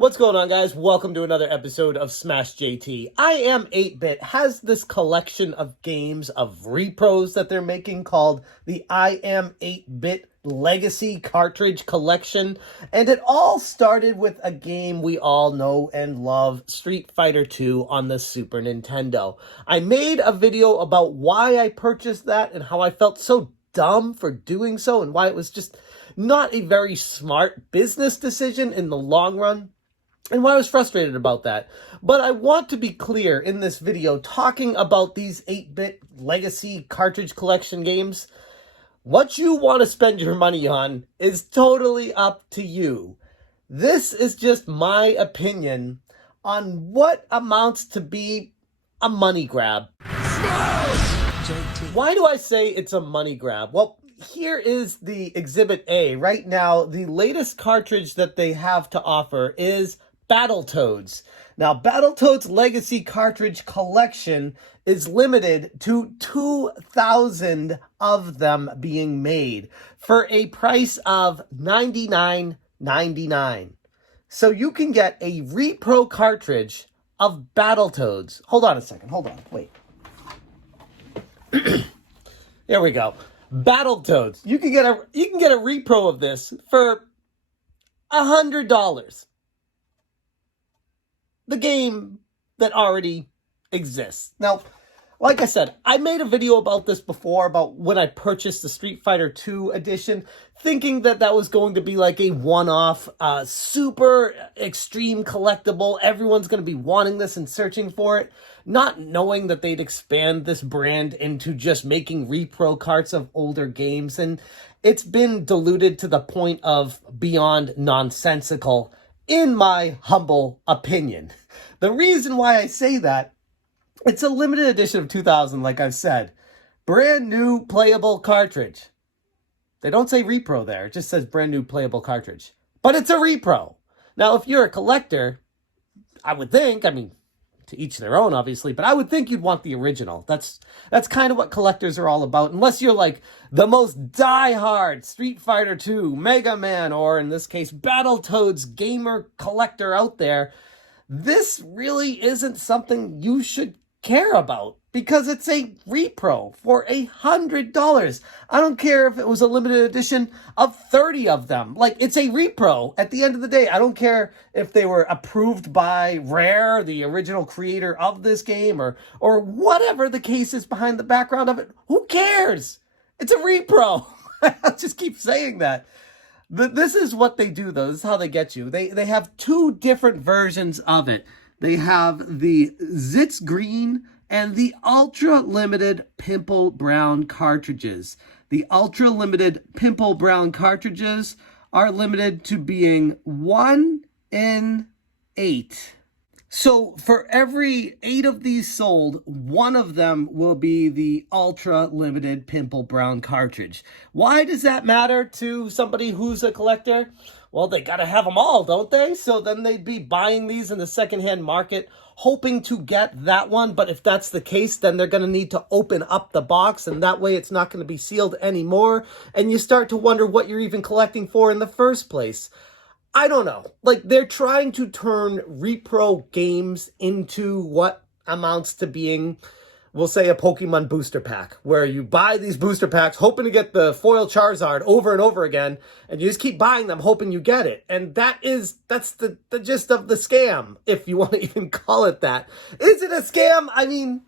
What's going on, guys? Welcome to another episode of Smash JT. iam8bit has this collection of games of repros that they're making called the iam8bit Legacy Cartridge Collection, and it all started with a game we all know and love, Street Fighter 2 on the Super Nintendo. I made a video about why I purchased that and how I felt so dumb for doing so and why it was just not a very smart business decision in the long run, and why I was frustrated about that. But I want to be clear in this video, talking about these 8-bit Legacy Cartridge Collection games, what you want to spend your money on is totally up to you. This is just my opinion on what amounts to be a money grab. Why do I say it's a money grab? Well, here is the Exhibit A. Right now, the latest cartridge that they have to offer is Battletoads. Now, Battletoads Legacy Cartridge Collection is limited to 2,000 of them being made for a price of $99.99. So you can get a Repro cartridge of Battletoads. Hold on a second. Hold on. Wait. There we go. Battletoads. You can get a Repro of this for $100. The game that already exists. Now, like I said, I made a video about this before, about when I purchased the Street Fighter 2 edition, thinking that that was going to be like a one-off, super extreme collectible. Everyone's going to be wanting this and searching for it, not knowing that they'd expand this brand into just making repro carts of older games. And it's been diluted to the point of beyond nonsensical, in my humble opinion. The reason why I say that, it's a limited edition of 2000, like I've said. Brand new playable cartridge. They don't say repro there. It just says brand new playable cartridge. But it's a repro. Now, if you're a collector, I would think, I mean, to each their own, obviously, but I would think you'd want the original. That's kind of what collectors are all about. Unless you're like the most die-hard Street Fighter 2, Mega Man, or in this case, Battletoads gamer collector out there, this really isn't something you should care about, because it's a repro for $100. I don't care if it was a limited edition of 30 of them. Like, it's a repro at the end of the day. I don't care if they were approved by Rare, the original creator of this game, or whatever the case is behind the background of it. Who cares? It's a repro. I'll just keep saying that. This is what they do, though. This is how they get you. They have two different versions of it. They have the Zitz Green and the Ultra Limited Pimple Brown cartridges. The Ultra Limited Pimple Brown cartridges are limited to being 1 in 8. So for every 8 of these sold, 1 of them will be the Ultra Limited Pimple Brown cartridge. Why does that matter to somebody who's a collector? Well, they got to have them all, don't they? So then they'd be buying these in the secondhand market, hoping to get that one. But if that's the case, then they're going to need to open up the box, and that way it's not going to be sealed anymore. And you start to wonder what you're even collecting for in the first place. I don't know. Like, they're trying to turn repro games into what amounts to being, we'll say, a Pokemon booster pack, where you buy these booster packs hoping to get the foil Charizard over and over again, and you just keep buying them hoping you get it. And that's the gist of the scam, if you want to even call it that. Is it a scam? I mean,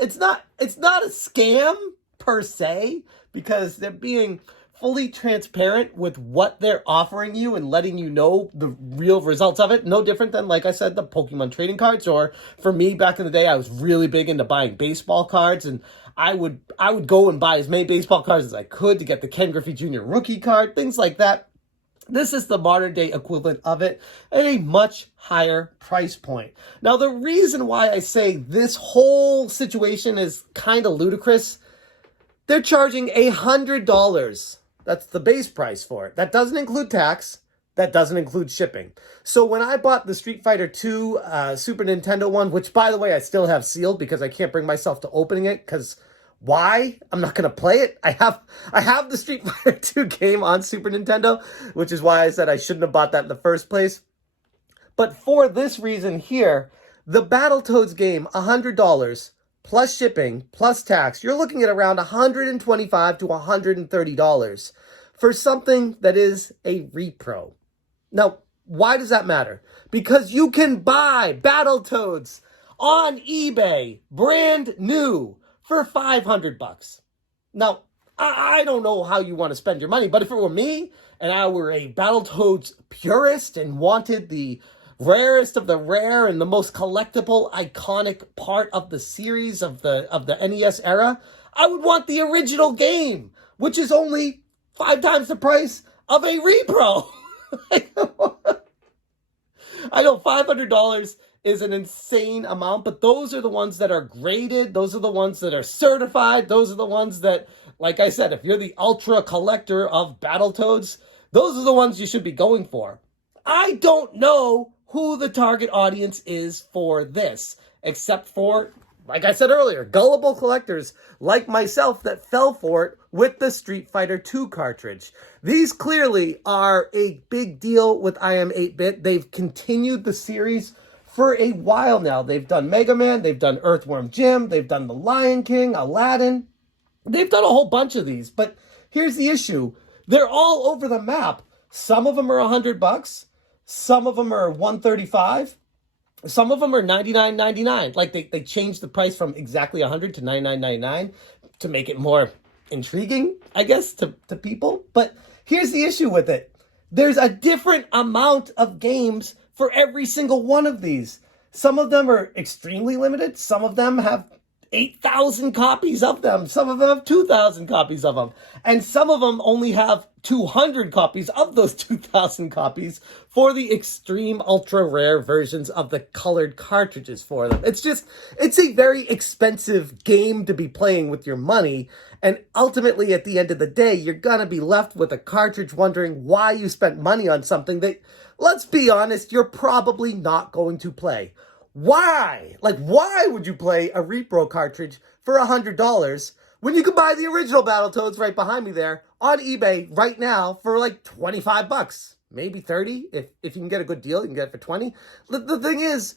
it's not a scam per se, because they're being fully transparent with what they're offering you and letting you know the real results of it. No different than, like I said, the Pokemon trading cards. Or for me, back in the day, I was really big into buying baseball cards, and I would go and buy as many baseball cards as I could to get the Ken Griffey Jr. rookie card, things like that. This is the modern day equivalent of it at a much higher price point. Now, the reason why I say this whole situation is kind of ludicrous, they're charging $100. That's the base price for it. That doesn't include tax. That doesn't include shipping. So when I bought the Street Fighter 2 Super Nintendo one, which, by the way, I still have sealed because I can't bring myself to opening it, because Why? I'm not going to play it. I have the Street Fighter 2 game on Super Nintendo, which is why I said I shouldn't have bought that in the first place. But for this reason here, the Battletoads game, $100 plus shipping plus tax, you're looking at around $125 to $130 for something that is a repro. Now, why does that matter? Because you can buy Battletoads on eBay, brand new, for $500. Now, I don't know how you want to spend your money, but if it were me and I were a Battletoads purist and wanted the rarest of the rare and the most collectible, iconic part of the series of the NES era, I would want the original game, which is only 5 times the price of a repro. I know $500 is an insane amount, but those are the ones that are graded. Those are the ones that are certified. Those are the ones that, like I said, if you're the ultra collector of Battletoads, those are the ones you should be going for. I don't know who the target audience is for this, except for, like I said earlier, gullible collectors like myself that fell for it with the Street Fighter 2 cartridge. These clearly are a big deal with iam8bit. They've continued the series for a while now. They've done Mega Man, they've done Earthworm Jim, they've done The Lion King, Aladdin. They've done a whole bunch of these, but here's the issue. They're all over the map. Some of them are $100, some of them are $135, some of them are $99.99. Like they changed the price from exactly $100 to $99.99 to make it more intriguing, I guess, to people. But here's the issue with it. There's a different amount of games for every single one of these. Some of them are extremely limited. Some of them have 8,000 copies of them. Some of them have 2,000 copies of them. And some of them only have 200 copies of those 2,000 copies for the extreme ultra rare versions of the colored cartridges for them. It's a very expensive game to be playing with your money. And ultimately, at the end of the day, you're going to be left with a cartridge wondering why you spent money on something that, let's be honest, you're probably not going to play. Why? Why would you play a repro cartridge for $100 when you can buy the original Battletoads right behind me there on eBay right now for like $25, maybe 30. If you can get a good deal, you can get it for 20. The thing is,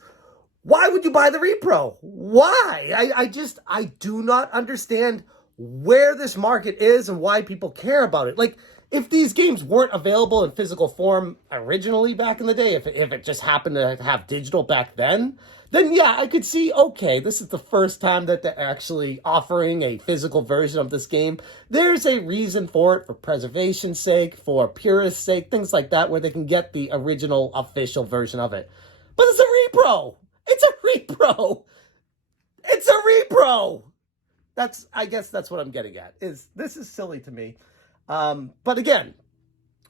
why would you buy the repro? Why? I do not understand where this market is and why people care about it. If these games weren't available in physical form originally back in the day, if it just happened to have digital back then yeah, I could see, okay, this is the first time that they're actually offering a physical version of this game. There's a reason for it, for preservation's sake, for purist's sake, things like that, where they can get the original official version of it. But it's a repro! It's a repro! It's a repro! I guess that's what I'm getting at, this is silly to me. But again,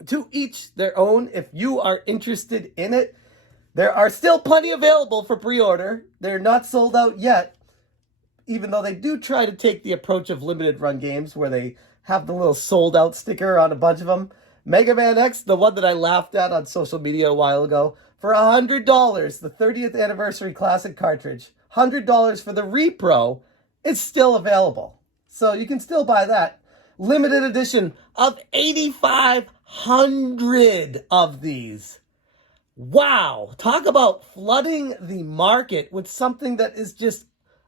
to each their own. If you are interested in it, there are still plenty available for pre-order. They're not sold out yet, even though they do try to take the approach of limited run games where they have the little sold out sticker on a bunch of them. Mega Man X, the one that I laughed at on social media a while ago, for $100, the 30th anniversary classic cartridge, $100 for the repro, it's still available. So you can still buy that. Limited edition of 8,500 of these. Wow. Talk about flooding the market with something that is just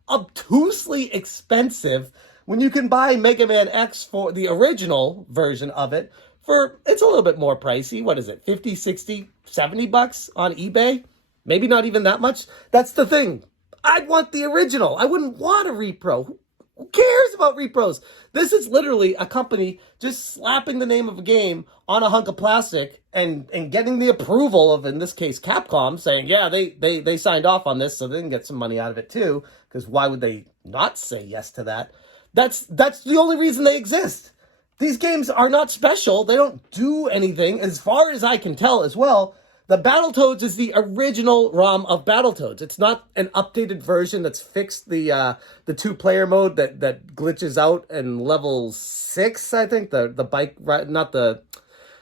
obtusely expensive when you can buy Mega Man X for the original version of it for, it's a little bit more pricey. What is it? 50, 60, 70 bucks on eBay? Maybe not even that much. That's the thing. I'd want the original. I wouldn't want a repro. Who cares about repros? This is literally a company just slapping the name of a game on a hunk of plastic and getting the approval of, in this case, Capcom, saying, yeah, they signed off on this, so they can get some money out of it too, because why would they not say yes to that? That's the only reason they exist. These games are not special. They don't do anything, as far as I can tell as well. The Battletoads is the original ROM of Battletoads. It's not an updated version that's fixed the two-player mode that glitches out in level 6, I think. The bike, not the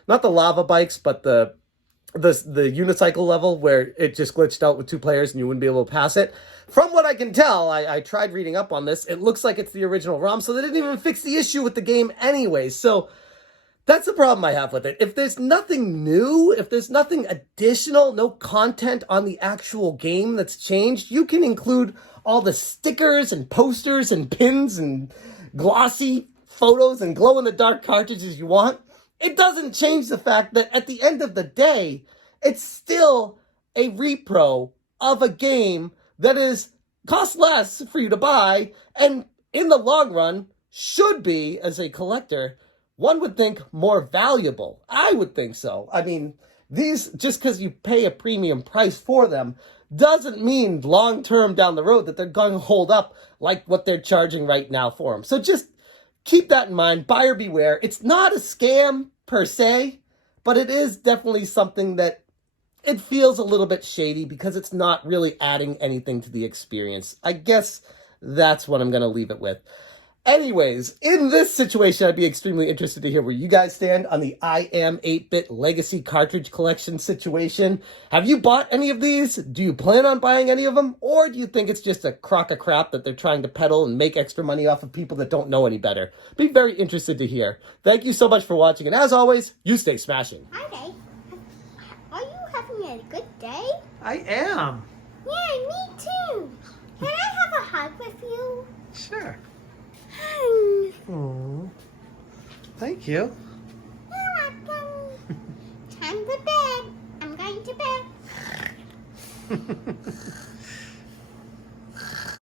lava bikes, but the the unicycle level where it just glitched out with 2 players and you wouldn't be able to pass it. From what I can tell, I tried reading up on this, it looks like it's the original ROM, so they didn't even fix the issue with the game anyway. So that's the problem I have with it. If there's nothing new, if there's nothing additional, no content on the actual game that's changed, you can include all the stickers and posters and pins and glossy photos and glow-in-the-dark cartridges you want. It doesn't change the fact that at the end of the day, it's still a repro of a game that costs less for you to buy, and in the long run, should be, as a collector, one would think more valuable. I would think so. I mean, these, just because you pay a premium price for them, doesn't mean long-term down the road that they're going to hold up like what they're charging right now for them. So just keep that in mind. Buyer beware. It's not a scam per se, but it is definitely something that it feels a little bit shady because it's not really adding anything to the experience. I guess that's what I'm going to leave it with. Anyways, in this situation, I'd be extremely interested to hear where you guys stand on the iam8bit Legacy Cartridge Collection situation. Have you bought any of these? Do you plan on buying any of them? Or do you think it's just a crock of crap that they're trying to peddle and make extra money off of people that don't know any better? Be very interested to hear. Thank you so much for watching, and as always, you stay smashing. Hi, Dave. Are you having a good day? I am. Yeah, me too. Can I have a hug with you? Sure. Oh, thank you. You're welcome. Time for bed. I'm going to bed.